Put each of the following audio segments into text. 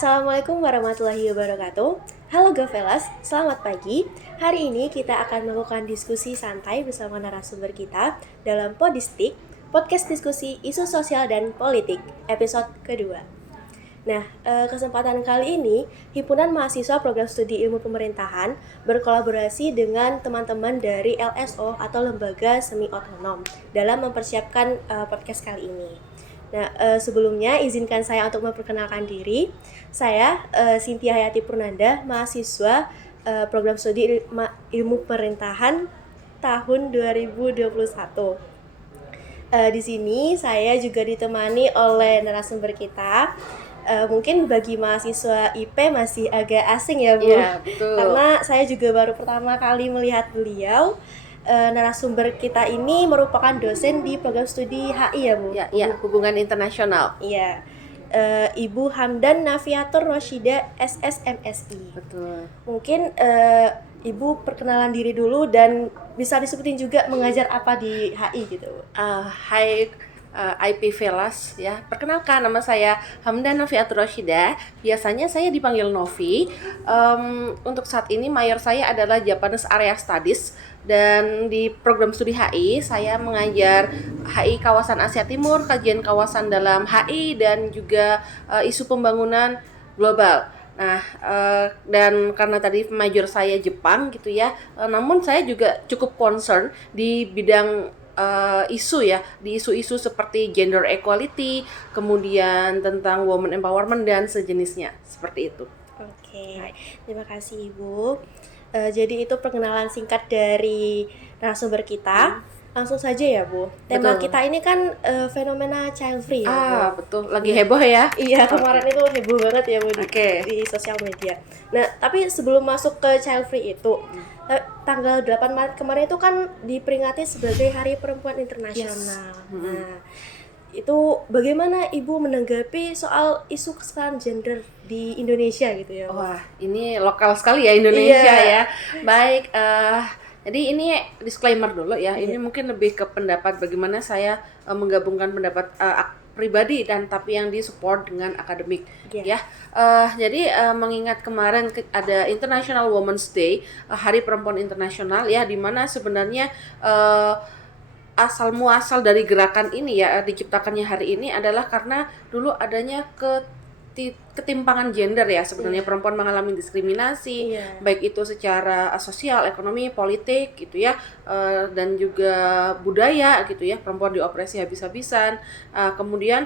Assalamualaikum warahmatullahi wabarakatuh. Halo Gavelas, selamat pagi. Hari ini kita akan melakukan diskusi santai bersama narasumber kita dalam Podistik, podcast diskusi isu sosial dan politik, episode kedua. Nah, kesempatan kali ini, Himpunan Mahasiswa Program Studi Ilmu Pemerintahan berkolaborasi dengan teman-teman dari LSO atau Lembaga Semi Otonom dalam mempersiapkan podcast kali ini. Nah, sebelumnya izinkan saya untuk memperkenalkan diri. Saya Cynthia Hayati Purnanda, mahasiswa Program Studi Ilmu Pemerintahan tahun 2021. Di sini saya juga ditemani oleh narasumber kita. Mungkin bagi mahasiswa IP masih agak asing ya, Bu. Iya, betul. Karena saya juga baru pertama kali melihat beliau. Narasumber kita ini merupakan dosen di program studi HI ya, Bu? Iya, hubungan internasional. Iya. Ibu Hamdan Nafiatur Roshida SSMSI. Betul. Mungkin Ibu perkenalan diri dulu dan bisa disebutin juga mengajar apa di HI gitu. Hai IP Velas ya. Perkenalkan, nama saya Hamdan Nafiatur Roshida. Biasanya saya dipanggil Novi. Untuk saat ini mayor saya adalah Japanese Area Studies, dan di program studi HI saya mengajar HI kawasan Asia Timur, kajian kawasan dalam HI dan juga isu pembangunan global. Nah, dan karena tadi major saya Jepang gitu ya, namun saya juga cukup concern di bidang isu ya, di isu-isu seperti gender equality, kemudian tentang women empowerment dan sejenisnya, seperti itu. Oke, terima kasih Ibu. Jadi itu perkenalan singkat dari narasumber kita. Langsung saja ya Bu. Tema Betul. kita ini kan fenomena child free ya Bu. Betul, lagi heboh ya. Iya, kemarin itu heboh banget ya Bu Oke. di sosial media. Nah, tapi sebelum masuk ke child free itu, tanggal 8 Maret kemarin itu kan diperingati sebagai Hari Perempuan Internasional. Yes. Nah, itu bagaimana Ibu menanggapi soal isu kesetaraan gender di Indonesia gitu ya? Wah, ini lokal sekali ya Indonesia Iya. ya. Baik, jadi ini disclaimer dulu ya. Iya. Ini mungkin lebih ke pendapat bagaimana saya menggabungkan pendapat pribadi dan tapi yang disupport dengan akademik. Iya. Ya. Jadi mengingat kemarin ada International Women's Day, Hari Perempuan Internasional ya, di mana sebenarnya asal muasal dari gerakan ini ya, diciptakannya hari ini adalah karena dulu adanya ketimpangan gender ya, sebenarnya perempuan mengalami diskriminasi, baik itu secara sosial, ekonomi, politik gitu ya, dan juga budaya gitu ya, perempuan diopresi habis-habisan. Kemudian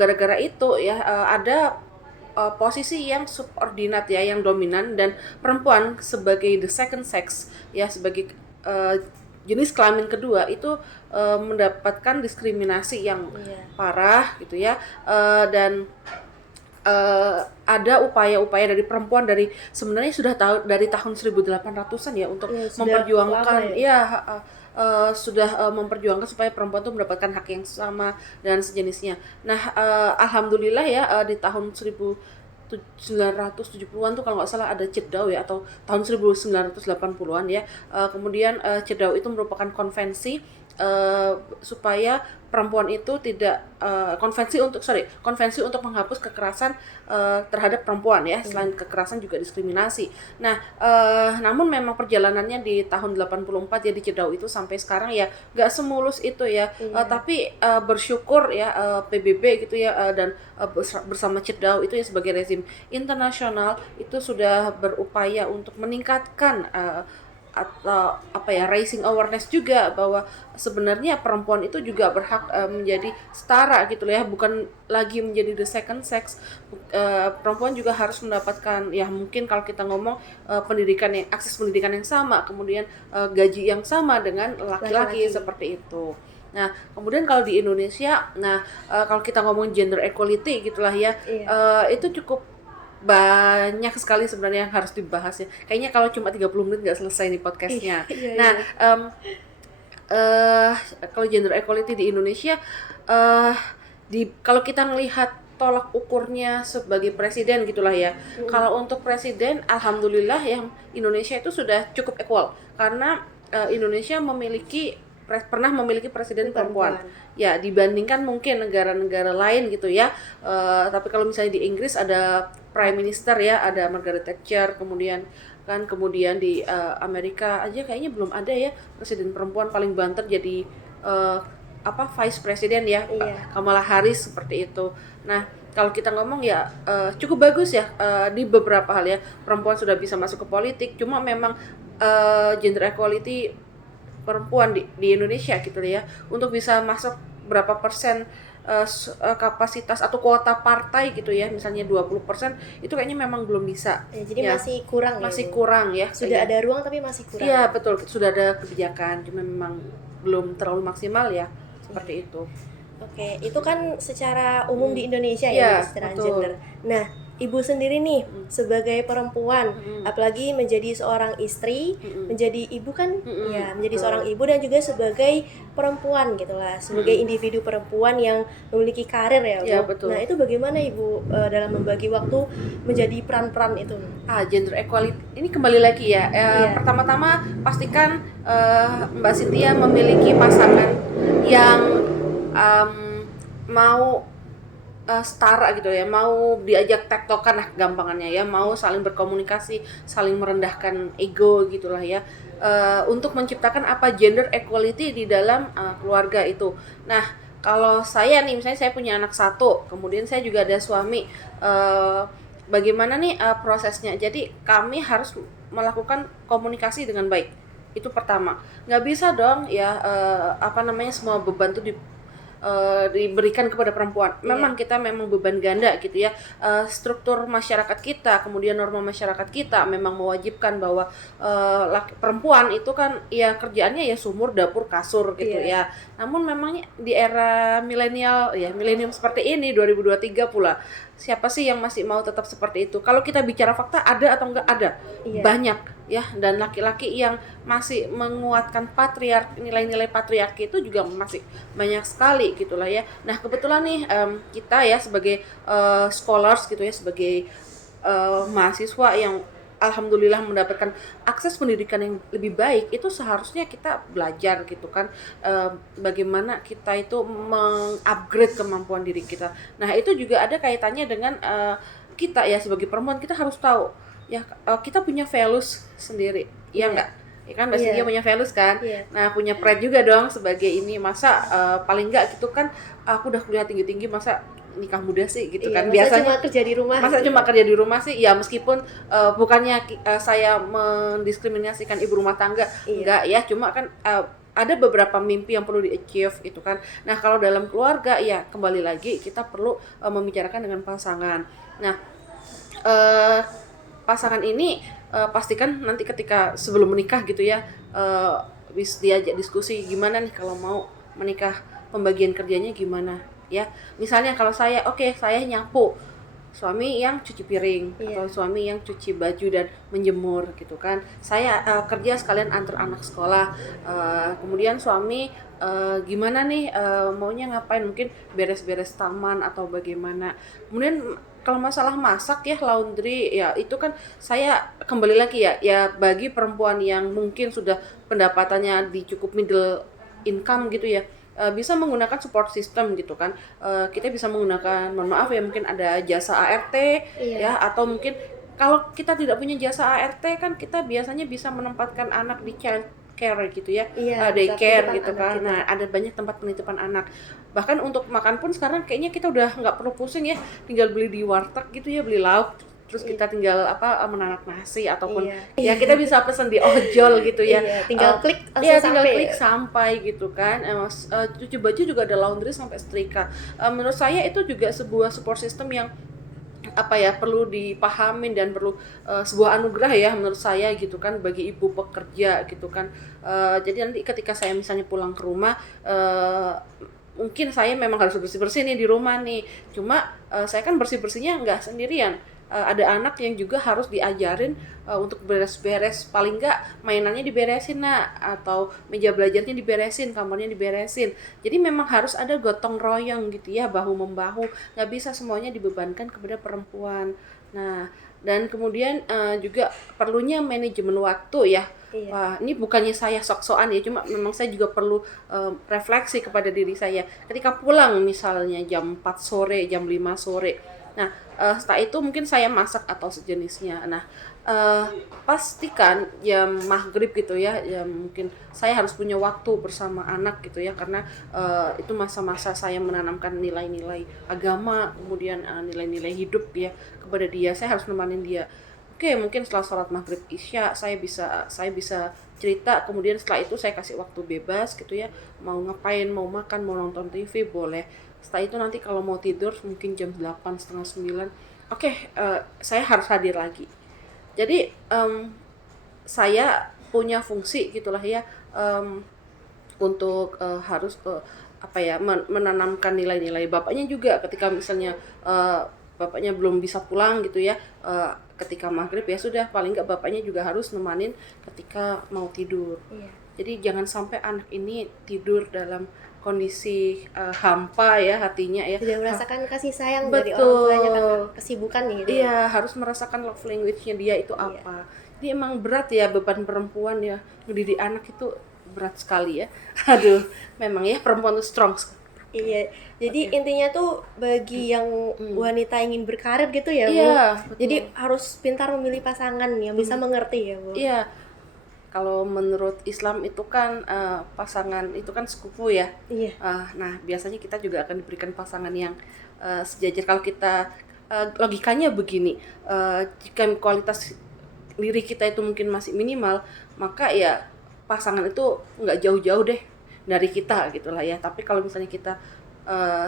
gara-gara itu ya ada posisi yang subordinat ya, yang dominan, dan perempuan sebagai the second sex ya, sebagai jenis kelamin kedua itu mendapatkan diskriminasi yang parah gitu ya, dan ada upaya-upaya dari perempuan dari sebenarnya sudah dari tahun 1800-an ya untuk memperjuangkan sudah memperjuangkan supaya perempuan itu mendapatkan hak yang sama dan sejenisnya. Nah, alhamdulillah ya, di tahun 1970-an tuh kalau nggak salah ada CEDAW ya, atau tahun 1980-an ya. Kemudian CEDAW itu merupakan konvensi supaya perempuan itu tidak konvensi untuk menghapus kekerasan terhadap perempuan ya, selain kekerasan juga diskriminasi. Nah, namun memang perjalanannya di tahun 84 ya di CEDAW itu sampai sekarang ya nggak semulus itu ya. Tapi bersyukur ya PBB gitu ya, dan bersama CEDAW itu ya sebagai rezim internasional itu sudah berupaya untuk meningkatkan atau raising awareness juga bahwa sebenarnya perempuan itu juga berhak menjadi setara gitu ya, bukan lagi menjadi the second sex. Perempuan juga harus mendapatkan ya, mungkin kalau kita ngomong akses pendidikan yang sama, kemudian gaji yang sama dengan laki-laki seperti itu. Nah, kemudian kalau di Indonesia, kalau kita ngomong gender equality gitulah ya, itu cukup banyak sekali sebenarnya yang harus dibahas ya. Kayaknya kalau cuma 30 menit nggak selesai nih podcastnya. Kalau gender equality di Indonesia, kalau kita melihat tolak ukurnya sebagai presiden gitulah ya. Kalau untuk presiden, alhamdulillah yang Indonesia itu sudah cukup equal karena Indonesia memiliki pernah memiliki presiden perempuan. Perempuan. Ya, dibandingkan mungkin negara-negara lain gitu ya. Tapi kalau misalnya di Inggris ada Prime Minister ya, ada Margaret Thatcher, kemudian di Amerika aja kayaknya belum ada ya presiden perempuan, paling banter jadi eh, vice president ya, Iya. Kamala Harris seperti itu. Nah, kalau kita ngomong ya cukup bagus ya di beberapa hal ya, perempuan sudah bisa masuk ke politik, cuma memang gender equality perempuan di Indonesia gitu ya, untuk bisa masuk berapa persen kapasitas atau kuota partai gitu ya, misalnya 20%, itu kayaknya memang belum bisa. Ya, jadi Ya, masih kurang ya, masih Bu? kurang ya. Sudah kayaknya. ada ruang tapi masih kurang. Iya, betul. Sudah ada kebijakan, cuma memang belum terlalu maksimal ya, seperti itu. Oke, itu kan secara umum di Indonesia Iya, ya, secara betul. gender. Nah, Ibu sendiri nih sebagai perempuan, Mm-mm. apalagi menjadi seorang istri, Mm-mm. menjadi ibu kan, Mm-mm. ya menjadi Betul. seorang ibu dan juga sebagai perempuan gitu lah, sebagai individu perempuan yang memiliki karir ya, Bu. Iya, betul. Nah, itu bagaimana Ibu dalam membagi waktu menjadi peran-peran itu? Gender equality ini kembali lagi ya. Iya. Pertama-tama pastikan Mbak Cynthia memiliki pasangan yang mau setara gitu ya, mau diajak tektokan lah gampangannya ya, mau saling berkomunikasi, saling merendahkan ego gitulah ya, untuk menciptakan gender equality di dalam keluarga itu. Nah, kalau saya nih, misalnya saya punya anak satu, kemudian saya juga ada suami, bagaimana nih prosesnya? Jadi kami harus melakukan komunikasi dengan baik. Itu pertama. Nggak bisa dong ya semua beban tuh diberikan kepada perempuan. Memang kita memang beban ganda gitu ya. Struktur masyarakat kita, kemudian norma masyarakat kita memang mewajibkan bahwa perempuan itu kan ya kerjaannya ya sumur, dapur, kasur gitu ya. Namun memangnya di era milenium seperti ini 2023 pula, siapa sih yang masih mau tetap seperti itu? Kalau kita bicara fakta, ada atau enggak ada? Banyak ya, dan laki-laki yang masih menguatkan nilai-nilai patriarki itu juga masih banyak sekali gitulah ya. Nah, kebetulan nih kita ya sebagai scholars gitu ya, sebagai mahasiswa yang alhamdulillah mendapatkan akses pendidikan yang lebih baik, itu seharusnya kita belajar gitu kan, bagaimana kita itu mengupgrade kemampuan diri kita. Nah, itu juga ada kaitannya dengan kita ya sebagai perempuan, kita harus tahu ya kita punya values sendiri, ya enggak? Ya kan, Mbak Cynthia punya values kan? Nah, punya pride juga dong sebagai ini, masa paling enggak gitu kan, aku udah kuliah tinggi-tinggi masa nikah muda sih gitu kan, biasanya cuma kerja di rumah. Masa cuma kerja di rumah sih, ya meskipun bukannya saya mendiskriminasikan ibu rumah tangga, enggak ya, cuma kan ada beberapa mimpi yang perlu di-achieve gitu kan. Nah, kalau dalam keluarga ya kembali lagi kita perlu membicarakan dengan pasangan. Nah, pasangan ini pastikan nanti ketika sebelum menikah gitu ya, diajak diskusi gimana nih kalau mau menikah, pembagian kerjanya gimana ya. Misalnya kalau saya saya nyapu, suami yang cuci piring, atau suami yang cuci baju dan menjemur gitu kan. Saya kerja sekalian antar anak sekolah, kemudian suami gimana nih maunya ngapain, mungkin beres-beres taman atau bagaimana. Kemudian kalau masalah masak ya, laundry ya, itu kan saya kembali lagi ya bagi perempuan yang mungkin sudah pendapatannya di cukup middle income gitu ya, bisa menggunakan support system gitu kan. Kita bisa menggunakan, mohon maaf ya, mungkin ada jasa ART ya, atau mungkin kalau kita tidak punya jasa ART kan kita biasanya bisa menempatkan anak di child care gitu ya, daycare gitu kan. Nah, ada banyak tempat penitipan anak. Bahkan untuk makan pun sekarang kayaknya kita udah nggak perlu pusing ya, tinggal beli di warteg gitu ya, beli lauk, terus kita tinggal menanak nasi, ataupun ya kita bisa pesan di ojol gitu ya, tinggal klik tinggal klik sampai gitu kan. Cuci baju juga ada laundry sampai setrika. Menurut saya itu juga sebuah support system yang perlu dipahamin dan perlu sebuah anugerah ya menurut saya gitu kan, bagi ibu pekerja gitu kan. Jadi nanti ketika saya misalnya pulang ke rumah, mungkin saya memang harus bersih-bersih nih di rumah nih, cuma saya kan bersih-bersihnya nggak sendirian. Ada anak yang juga harus diajarin untuk beres-beres, paling nggak mainannya diberesin atau meja belajarnya diberesin, kamarnya diberesin. Jadi memang harus ada gotong royong gitu ya, bahu membahu, nggak bisa semuanya dibebankan kepada perempuan. Nah, dan kemudian juga perlunya manajemen waktu ya. Iya. Wah, ini bukannya saya sok-sokan ya, cuma memang saya juga perlu refleksi kepada diri saya. Ketika pulang misalnya jam 4 sore, jam 5 sore. Nah, setelah itu mungkin saya masak atau sejenisnya. Nah, pastikan jam maghrib gitu ya, ya mungkin saya harus punya waktu bersama anak gitu ya, karena itu masa-masa saya menanamkan nilai-nilai agama, kemudian nilai-nilai hidup ya kepada dia. Saya harus nemanin dia. Oke, mungkin setelah sholat maghrib isya saya bisa cerita, kemudian setelah itu saya kasih waktu bebas gitu ya, mau ngapain, mau makan, mau nonton TV boleh. Setelah itu nanti kalau mau tidur mungkin jam 8 setengah 9, oke, saya harus hadir lagi. Jadi saya punya fungsi gitulah ya, untuk harus apa ya, menanamkan nilai-nilai. Bapaknya juga ketika misalnya bapaknya belum bisa pulang gitu ya, ketika maghrib ya sudah, paling nggak bapaknya juga harus nemanin ketika mau tidur. Iya. Jadi jangan sampai anak ini tidur dalam kondisi hampa ya hatinya ya. Tidak merasakan kasih sayang dari orang tuanya karena Betul. kesibukannya gitu. Iya, harus merasakan love language-nya dia itu Iya. apa. Jadi emang berat ya, beban perempuan ya, mendidik anak itu berat sekali ya. Aduh, memang ya perempuan itu strong. Iya, jadi Oke. intinya tuh bagi yang wanita ingin berkarir gitu ya, Bu. Iya, betul. Jadi harus pintar memilih pasangan yang bisa mengerti ya, Bu. Iya, kalau menurut Islam itu kan pasangan itu kan sekufu ya. Iya. Nah, biasanya kita juga akan diberikan pasangan yang sejajar. Kalau kita logikanya begini, jika kualitas diri kita itu mungkin masih minimal, maka ya pasangan itu nggak jauh-jauh deh dari kita gitulah ya. Tapi kalau misalnya kita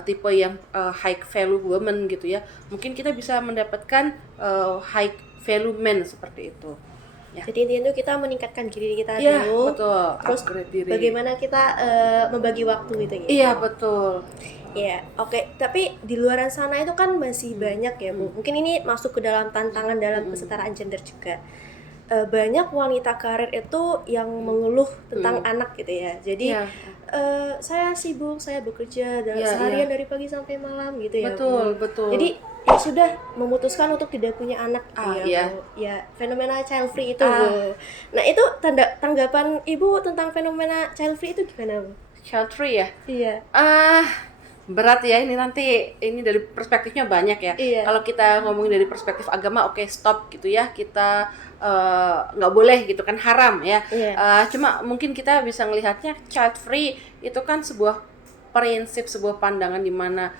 tipe yang high value woman gitu ya, mungkin kita bisa mendapatkan high value men seperti itu. Ya. Jadi intinya tuh kita meningkatkan diri kita Iya, dulu, betul. terus Upgrade diri. bagaimana kita membagi waktu gitu ya. Iya, betul. Ya, oke. Tapi di luaran sana itu kan masih banyak ya, Bu. Mungkin ini masuk ke dalam tantangan dalam kesetaraan gender juga. Banyak wanita karir itu yang mengeluh tentang anak gitu ya. Jadi Iya. saya sibuk, saya bekerja Iya, seharian iya. dari pagi sampai malam gitu ya, Betul, Bu. betul. Jadi ya sudah memutuskan untuk tidak punya anak gitu ya, Iya. Bu. Ya, fenomena child free itu, Bu. Nah, itu tanggapan Ibu tentang fenomena child free itu gimana, Bu? Child free ya? Iya. Berat ya, ini nanti ini dari perspektifnya banyak ya. Iya. Kalau kita ngomongin dari perspektif agama, oke, stop gitu ya, kita nggak boleh gitu kan, haram ya. Iya. Cuma mungkin kita bisa ngelihatnya child free itu kan sebuah prinsip, sebuah pandangan di mana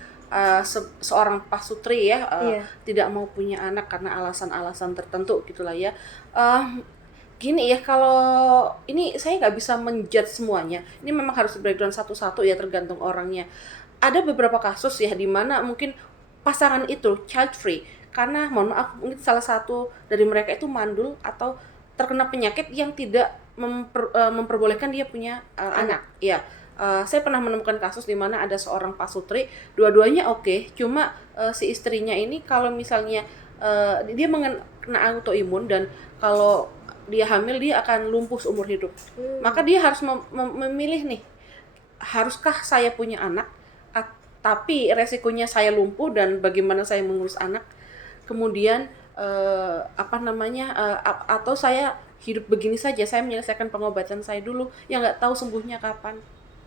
seorang pasutri ya Iya. tidak mau punya anak karena alasan-alasan tertentu gitulah ya. Gini ya, kalau ini saya nggak bisa menjudge semuanya. Ini memang harus breakdown satu-satu ya, tergantung orangnya. Ada beberapa kasus ya di mana mungkin pasangan itu child free karena mohon maaf mungkin salah satu dari mereka itu mandul atau terkena penyakit yang tidak memperbolehkan dia punya anak. Ya, saya pernah menemukan kasus di mana ada seorang pasutri, dua-duanya oke, cuma si istrinya ini kalau misalnya dia kena autoimun dan kalau dia hamil dia akan lumpuh seumur hidup. Maka dia harus memilih nih, haruskah saya punya anak tapi resikonya saya lumpuh dan bagaimana saya mengurus anak, kemudian atau saya hidup begini saja, saya menyelesaikan pengobatan saya dulu yang nggak tahu sembuhnya kapan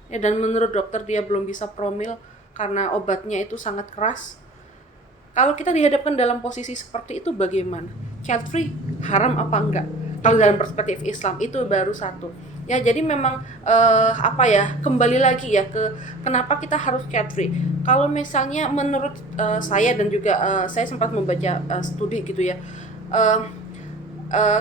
ya, dan menurut dokter dia belum bisa promil karena obatnya itu sangat keras. Kalau kita dihadapkan dalam posisi seperti itu bagaimana? Child free haram apa enggak? Kalau dalam perspektif Islam itu baru satu. Ya, jadi memang kembali lagi ya ke kenapa kita harus child free. Kalau misalnya menurut saya dan juga saya sempat membaca studi gitu ya.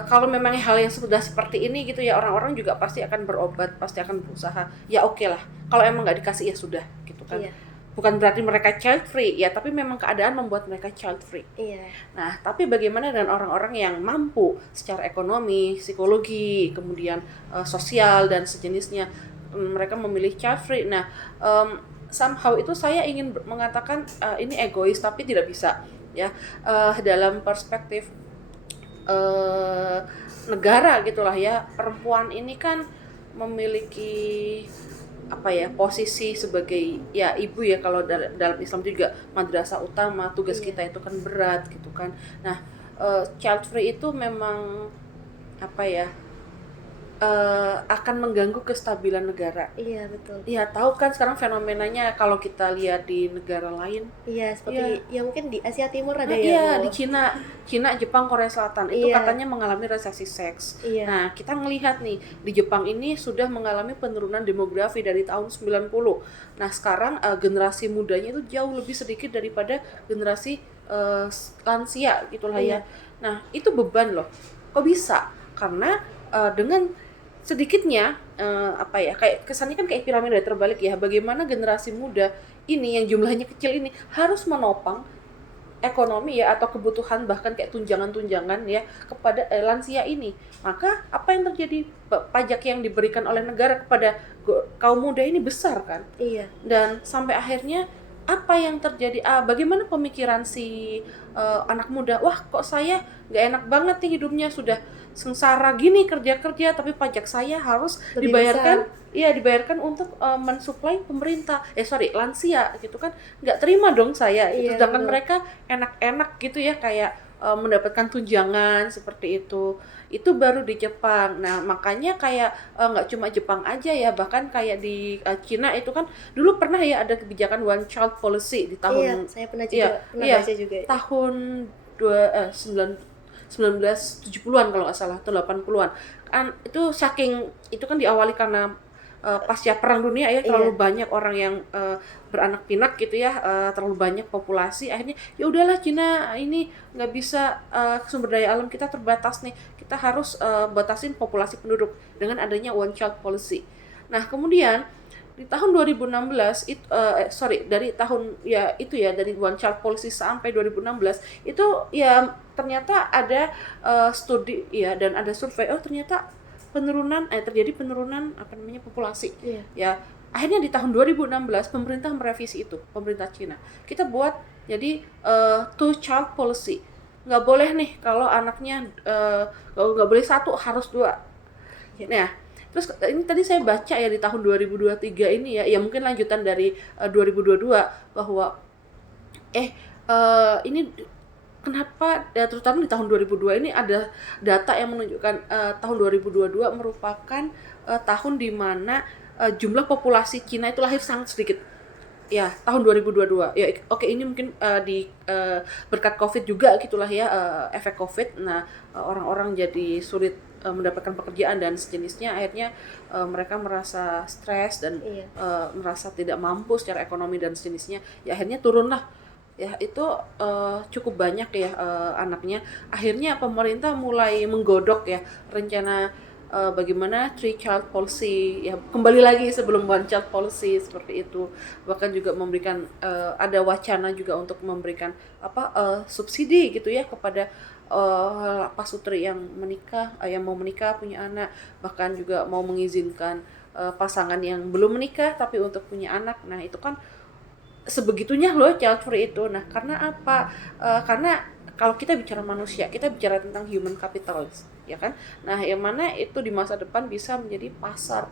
Kalau memang hal yang sudah seperti ini gitu ya, orang-orang juga pasti akan berobat, pasti akan berusaha. Ya oke lah. Kalau emang nggak dikasih ya sudah gitu kan. Iya. Bukan berarti mereka child free ya, tapi memang keadaan membuat mereka child free. Iya. Nah, tapi bagaimana dengan orang-orang yang mampu secara ekonomi, psikologi, kemudian sosial dan sejenisnya, mereka memilih child free. Nah, somehow itu saya ingin mengatakan ini egois, tapi tidak bisa ya, dalam perspektif negara gitulah ya. Perempuan ini kan memiliki posisi sebagai ya ibu ya, kalau dalam Islam juga madrasah utama, tugas kita itu kan berat gitu kan. Nah, child free itu memang apa ya, akan mengganggu kestabilan negara. Iya, betul. Ya tahu kan sekarang fenomenanya kalau kita lihat di negara lain. Iya, seperti ya mungkin di Asia Timur ada Nah, ya, iya Bu. di Cina, Jepang, Korea Selatan itu Iya. katanya mengalami resesi seks. Iya. Nah, kita ngelihat nih di Jepang ini sudah mengalami penurunan demografi dari tahun 90. Nah, sekarang generasi mudanya itu jauh lebih sedikit daripada generasi lansia gitulah ya. Iya. Nah, itu beban loh. Kok bisa? Karena dengan sedikitnya apa ya, kayak kesannya kan kayak piramida terbalik ya, bagaimana generasi muda ini yang jumlahnya kecil ini harus menopang ekonomi ya atau kebutuhan bahkan kayak tunjangan-tunjangan ya kepada lansia ini. Maka apa yang terjadi, pajak yang diberikan oleh negara kepada kaum muda ini besar kan. Iya. Dan sampai akhirnya apa yang terjadi, bagaimana pemikiran si anak muda, wah kok saya nggak enak banget nih hidupnya, sudah sengsara gini kerja-kerja tapi pajak saya harus Lebih dibayarkan. besar. Iya, dibayarkan untuk mensuplai pemerintah, lansia gitu kan, nggak terima dong saya gitu. Iya, Sedangkan betul. mereka enak-enak gitu ya, kayak mendapatkan tunjangan seperti itu baru di Jepang. Nah makanya kayak nggak cuma Jepang aja ya, bahkan kayak di Cina itu kan dulu pernah ya ada kebijakan one child policy di Iya, tahun saya pernah juga iya, baca juga. tahun 1970-an kalau nggak salah, atau 80-an kan. Itu saking itu kan diawali karena pasca perang dunia ya, terlalu Iya. banyak orang yang beranak pinak gitu ya, terlalu banyak populasi, akhirnya ya udahlah Cina ini nggak bisa, sumber daya alam kita terbatas nih, kita harus batasin populasi penduduk dengan adanya one child policy. Nah kemudian di tahun 2016 dari tahun ya itu ya, dari one child policy sampai 2016 itu ya ternyata ada studi ya dan ada survei, ternyata terjadi penurunan apa namanya populasi. Iya. Ya akhirnya di tahun 2016 pemerintah merevisi itu, pemerintah Cina. Kita buat jadi two child policy. Nggak boleh nih kalau anaknya nggak boleh satu, harus dua. Iya. Nah, terus ini tadi saya baca ya di tahun 2023 ini ya mungkin lanjutan dari 2022 bahwa ini kenapa ya, terutama di tahun 2002 ini ada data yang menunjukkan tahun 2022 merupakan tahun di mana jumlah populasi Cina itu lahir sangat sedikit. Ya, tahun 2022. Ya, oke ini mungkin berkat Covid juga gitulah ya, efek Covid. Nah, orang-orang jadi sulit mendapatkan pekerjaan dan sejenisnya, akhirnya mereka merasa stres dan Iya. merasa tidak mampu secara ekonomi dan sejenisnya. Ya akhirnya turunlah. Ya itu cukup banyak ya anaknya. Akhirnya pemerintah mulai menggodok ya rencana bagaimana three child policy ya, kembali lagi sebelum one child policy seperti itu. Bahkan juga memberikan ada wacana juga untuk memberikan subsidi gitu ya kepada pasutri yang menikah, yang mau menikah punya anak, bahkan juga mau mengizinkan pasangan yang belum menikah tapi untuk punya anak. Nah itu kan sebegitunya loh child free itu. Nah karena apa? Karena kalau kita bicara manusia, kita bicara tentang human capital, ya kan? Nah yang mana itu di masa depan bisa menjadi pasar,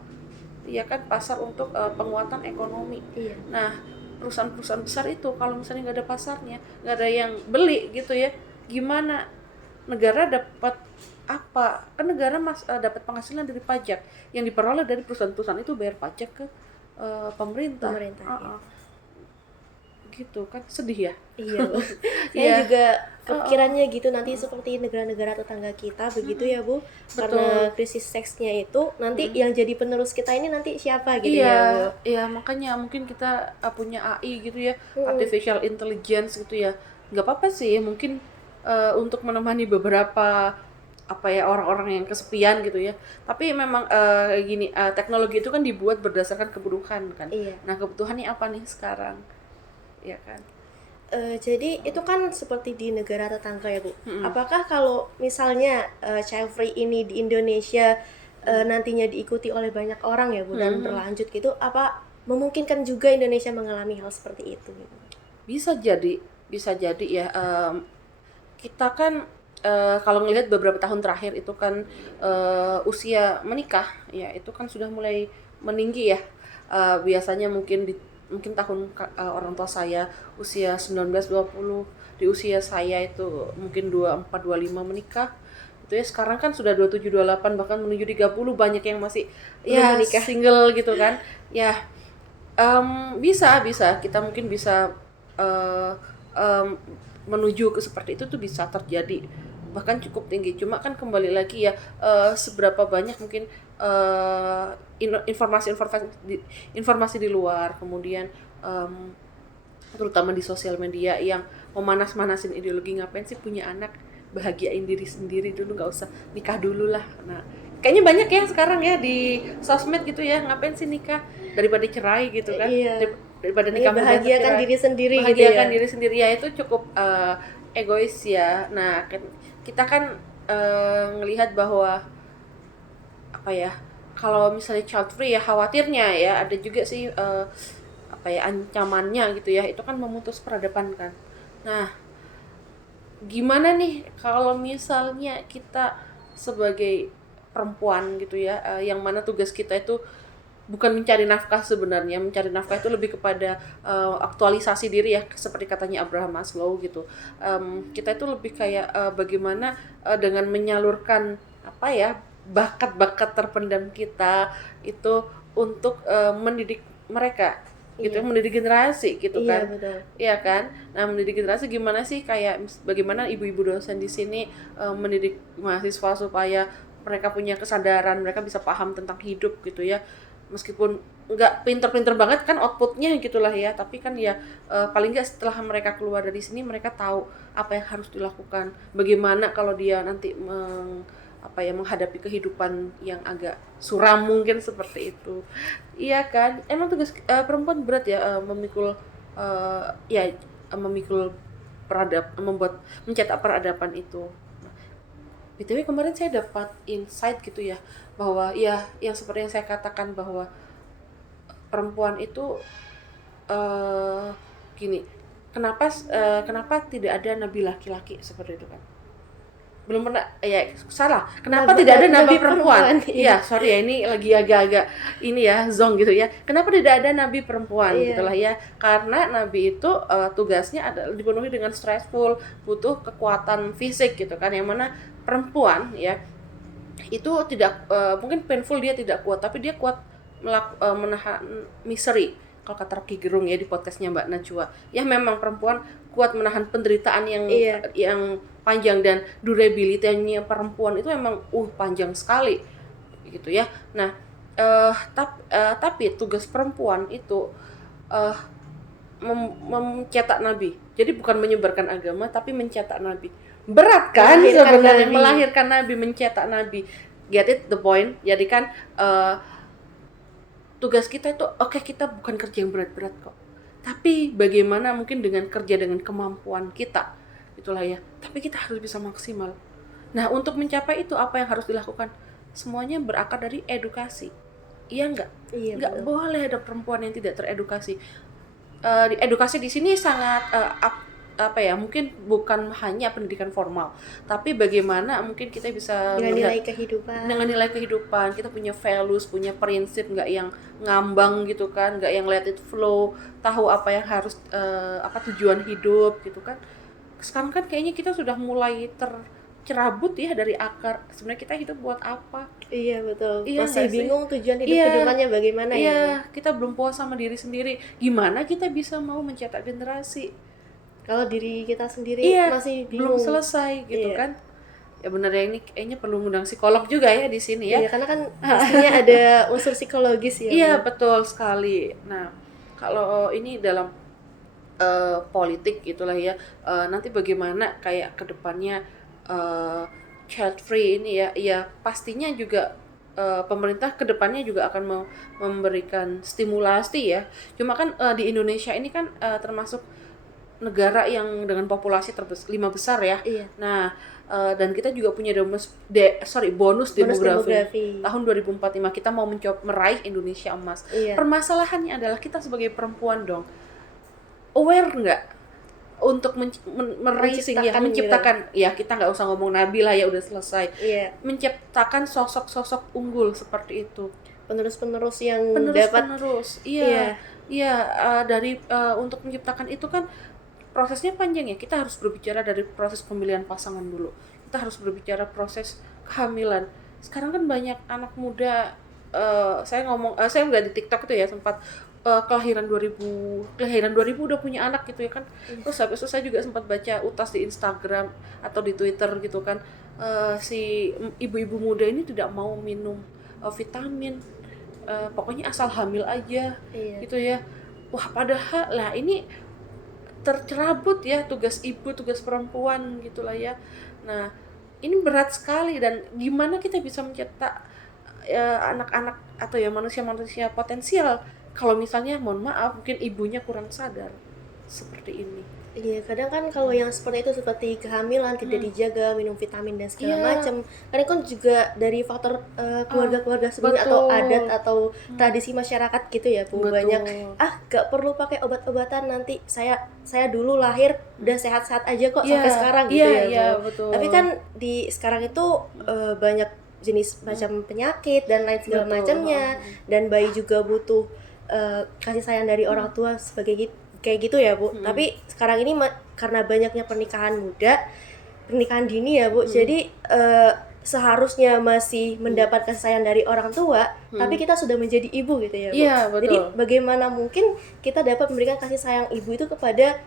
ya kan, pasar untuk penguatan ekonomi. Iya. Nah perusahaan-perusahaan besar itu kalau misalnya nggak ada pasarnya, nggak ada yang beli gitu ya, gimana negara dapat apa? Kan negara dapat penghasilan dari pajak yang diperoleh dari perusahaan-perusahaan itu, bayar pajak ke pemerintah. Iya. Gitu kan, sedih ya. Iya, Bu. Saya Iya. juga kepikirannya gitu, nanti seperti negara-negara tetangga kita begitu ya, Bu. Karena krisis seksnya itu nanti yang jadi penerus kita ini nanti siapa gitu Iya, ya, Bu. iya makanya mungkin kita punya AI gitu ya, Mm-mm. artificial intelligence gitu ya. Nggak apa-apa sih, mungkin untuk menemani beberapa orang-orang yang kesepian gitu ya. Tapi memang gini, teknologi itu kan dibuat berdasarkan kebutuhan kan. Iya. Nah kebutuhannya apa nih sekarang, ya kan? Jadi itu kan seperti di negara tetangga ya, Bu. Apakah kalau misalnya child free ini di Indonesia nantinya diikuti oleh banyak orang ya, Bu, dan berlanjut gitu, apa memungkinkan juga Indonesia mengalami hal seperti itu gitu? Bisa jadi ya. Kita kan kalau ngelihat beberapa tahun terakhir itu kan usia menikah ya itu kan sudah mulai meninggi ya. Biasanya mungkin tahun orang tua saya usia 19-20 di usia saya itu mungkin 24 25 menikah. Itu ya sekarang kan sudah 27 28 bahkan menuju 30 banyak yang masih Belum ya menikah. single gitu kan. Ya bisa kita mungkin bisa eh, em, menuju ke seperti itu tuh bisa terjadi, bahkan cukup tinggi. Cuma kan kembali lagi ya, seberapa banyak mungkin informasi di luar, kemudian terutama di sosial media yang memanas-manasin ideologi, ngapain sih punya anak, bahagiain diri sendiri dulu, nggak usah nikah dulu lah. Nah, kayaknya banyak ya sekarang ya di sosmed gitu ya, ngapain sih nikah daripada cerai gitu kan. Iya. Daripada Hanya nikah muda bahagiakan cerai, diri sendiri gitu bahagiakan ya. diri sendiri ya, itu cukup egois ya. Nah kita kan ngelihat bahwa apa ya, kalau misalnya child free ya khawatirnya ya ada juga sih apa ya ancamannya gitu ya, itu kan memutus peradaban kan. Nah gimana nih kalau misalnya kita sebagai perempuan gitu ya, yang mana tugas kita itu bukan mencari nafkah sebenarnya. Mencari nafkah itu lebih kepada aktualisasi diri ya, seperti katanya Abraham Maslow gitu. Kita itu lebih kayak bagaimana dengan menyalurkan apa ya, bakat-bakat terpendam kita itu untuk mendidik mereka gitu, Iya. mendidik generasi gitu Iya, kan. betul. Iya kan? Nah, mendidik generasi gimana sih, kayak bagaimana ibu-ibu dosen di sini mendidik mahasiswa supaya mereka punya kesadaran, mereka bisa paham tentang hidup gitu ya. Meskipun nggak pinter-pinter banget kan outputnya gitulah ya, tapi kan ya paling nggak setelah mereka keluar dari sini mereka tahu apa yang harus dilakukan. Bagaimana kalau dia nanti menghadapi kehidupan yang agak suram mungkin seperti itu. Iya kan? Emang tugas perempuan berat ya, memikul mencetak peradaban itu. BTW kemarin saya dapat insight gitu ya, bahwa ya yang seperti yang saya katakan bahwa perempuan itu eh gini, kenapa tidak ada nabi laki-laki seperti itu kan? Belum pernah ya, salah, kenapa tidak ada nabi perempuan? Iya, sorry ya, ini lagi agak-agak ini ya, zong gitu ya. Kenapa tidak ada nabi perempuan? Iya. Gitulah ya, karena nabi itu tugasnya adalah dipenuhi dengan stressful, butuh kekuatan fisik gitu kan, yang mana perempuan ya itu tidak mungkin painful, dia tidak kuat, tapi dia kuat menahan misery. Kalau kata Rocky Gerung ya di podcastnya Mbak Najwa, ya memang perempuan kuat menahan penderitaan Iya. yang panjang, dan durability-nya perempuan itu memang panjang sekali gitu ya. Nah tapi tugas perempuan itu mencetak nabi. Jadi bukan menyebarkan agama, tapi mencetak nabi. Berat kan sebenarnya melahirkan nabi, mencetak nabi. Get it the point? Jadi kan tugas kita itu kita bukan kerja yang berat-berat kok. Tapi bagaimana mungkin dengan kerja dengan kemampuan kita. Itulah ya. Tapi kita harus bisa maksimal. Nah, untuk mencapai itu apa yang harus dilakukan? Semuanya berakar dari edukasi. Iya enggak? Iya, Enggak betul. boleh ada perempuan yang tidak teredukasi. Edukasi di sini sangat mungkin bukan hanya pendidikan formal, tapi bagaimana mungkin kita bisa Dengan melihat nilai kehidupan. dengan nilai kehidupan, kita punya values, punya prinsip, nggak yang ngambang gitu kan, nggak yang let it flow, tahu apa yang harus apa tujuan hidup gitu kan. Sekarang kan kayaknya kita sudah mulai tercerabut ya dari akar, sebenarnya kita hidup buat apa. Iya, betul. Iya Masih nggak sih? bingung tujuan hidup Iya, kedepannya bagaimana ya, iya, Mbak? kita belum puas sama diri sendiri. Gimana kita bisa mau mencetak generasi? Kalau diri kita sendiri Iya, masih belum bingung. selesai gitu Iya. kan. Ya benar ya, ini kayaknya perlu ngundang psikolog juga ya di sini ya. Iya, karena kan pastinya ada unsur psikologis ya, Iya, Mbak. betul sekali. Nah, kalau ini dalam politik gitulah ya, nanti bagaimana kayak kedepannya child free ini ya, ya pastinya juga pemerintah kedepannya juga akan memberikan stimulasi ya. Cuma kan di Indonesia ini kan termasuk negara yang dengan populasi 5 besar ya. Iya. Nah, dan kita juga punya bonus demografi. Tahun 2045 kita mau mencoba meraih Indonesia emas. Iya. Permasalahannya adalah kita sebagai perempuan dong, aware nggak untuk menciptakan ya, kita nggak usah ngomong nabi lah ya, udah selesai. Iya. Menciptakan sosok-sosok unggul seperti itu. Penerus-penerus yang dapat. Iya. Iya, dari untuk menciptakan itu kan prosesnya panjang ya. Kita harus berbicara dari proses pemilihan pasangan dulu. Kita harus berbicara proses kehamilan. Sekarang kan banyak anak muda, saya nggak di TikTok itu ya, sempat kelahiran 2000 udah punya anak gitu ya kan. Terus habis itu saya juga sempat baca utas di Instagram atau di Twitter gitu kan, si ibu-ibu muda ini tidak mau minum vitamin, pokoknya asal hamil aja gitu ya. Wah, padahal lah ini tercerabut ya tugas ibu, tugas perempuan gitulah ya. Nah, ini berat sekali, dan gimana kita bisa mencetak anak-anak atau ya manusia-manusia potensial kalau misalnya mohon maaf mungkin ibunya kurang sadar seperti ini. Iya, kadang kan kalau yang seperti itu, seperti kehamilan tidak dijaga, minum vitamin dan segala macam, kadang kan juga dari faktor keluarga-keluarga sebelumnya atau betul. adat atau tradisi masyarakat gitu ya Bu. Betul. Banyak gak perlu pakai obat-obatan, nanti saya dulu lahir udah sehat-sehat aja kok sampai sekarang gitu ya Bu. Iya, betul. Tapi kan di sekarang itu banyak jenis macam penyakit dan lain segala Betul. macamnya, dan bayi juga butuh kasih sayang dari orang tua sebagai kayak gitu ya Bu. Tapi sekarang ini karena banyaknya pernikahan muda, pernikahan dini ya Bu, jadi seharusnya masih mendapat kasih sayang dari orang tua, tapi kita sudah menjadi ibu gitu ya Bu. Iya, betul. Jadi bagaimana mungkin kita dapat memberikan kasih sayang ibu itu kepada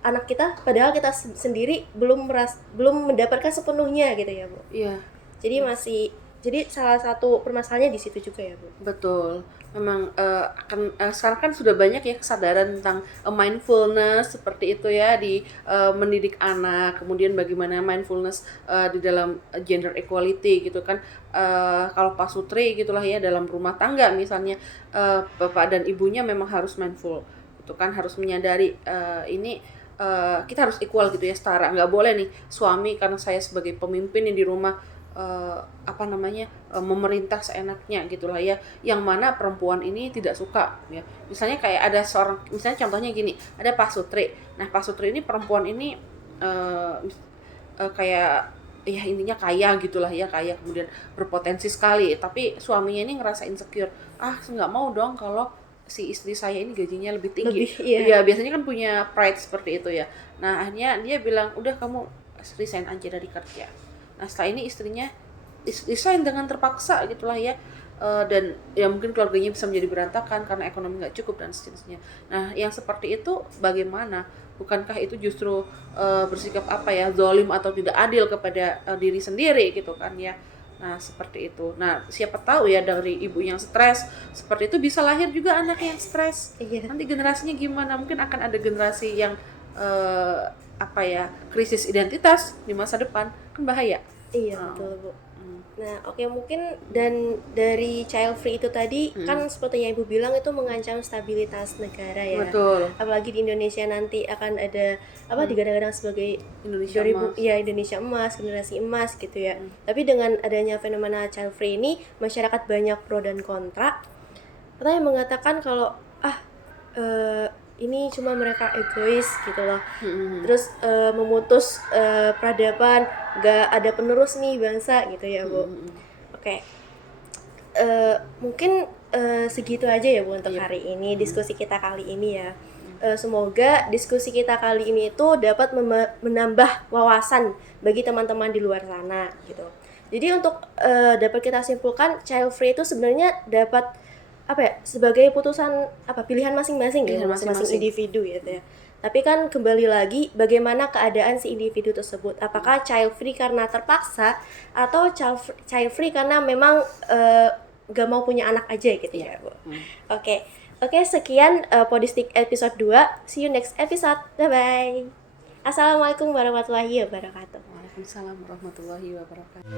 anak kita, padahal kita sendiri belum mendapatkan sepenuhnya gitu ya Bu. Iya. Jadi salah satu permasalahannya di situ juga ya Bu. Betul. Memang sekarang kan sudah banyak ya kesadaran tentang mindfulness seperti itu ya di mendidik anak, kemudian bagaimana mindfulness di dalam gender equality gitu kan. Kalau Pak Sutri gitulah ya, dalam rumah tangga misalnya bapak dan ibunya memang harus mindful gitu kan, harus menyadari ini kita harus equal gitu ya, setara. Nggak boleh nih suami karena saya sebagai pemimpin yang di rumah memerintah seenaknya gitulah ya, yang mana perempuan ini tidak suka ya. Misalnya kayak ada seorang, misalnya contohnya gini, ada Pak Sutri. Nah, Pak Sutri ini perempuan ini kayak ya intinya kaya gitulah ya, kaya kemudian berpotensi sekali, tapi suaminya ini ngerasa insecure. Nggak mau dong kalau si istri saya ini gajinya lebih tinggi. Ya biasanya kan punya pride seperti itu ya. Nah, akhirnya dia bilang, udah kamu resign aja dari kerja. Nah, setelah ini istrinya resign dengan terpaksa gitulah ya, dan ya mungkin keluarganya bisa menjadi berantakan karena ekonomi nggak cukup dan seterusnya. Nah, yang seperti itu bagaimana? Bukankah itu justru bersikap zalim atau tidak adil kepada diri sendiri gitu kan ya? Nah, seperti itu. Nah, siapa tahu ya dari ibu yang stres seperti itu bisa lahir juga anak yang stres. Nanti generasinya gimana? Mungkin akan ada generasi yang krisis identitas di masa depan, kan bahaya. Iya, betul Bu. Nah, mungkin dan dari child free itu tadi kan seperti yang Ibu bilang itu mengancam stabilitas negara ya. Betul. Apalagi di Indonesia nanti akan ada digadang-gadang sebagai Indonesia emas. Ya, Indonesia emas, generasi emas gitu ya. Tapi dengan adanya fenomena child free ini, masyarakat banyak pro dan kontra. Ada yang mengatakan kalau ini cuma mereka egois gitu loh. Terus memutus peradaban, gak ada penerus nih bangsa gitu ya Bu. Oke. Mungkin segitu aja ya Bu untuk hari ini, diskusi kita kali ini ya. Semoga diskusi kita kali ini itu dapat menambah wawasan bagi teman-teman di luar sana gitu. Jadi untuk dapat kita simpulkan, child free itu sebenarnya dapat sebagai putusan pilihan masing-masing ya, masing-masing individu gitu ya. Tapi kan kembali lagi bagaimana keadaan si individu tersebut, apakah child free karena terpaksa atau child free karena memang gak mau punya anak aja gitu ya Bu. Oke, sekian Podistik episode 2. See you next episode. Bye bye. Assalamualaikum warahmatullahi wabarakatuh. Waalaikumsalam warahmatullahi wabarakatuh.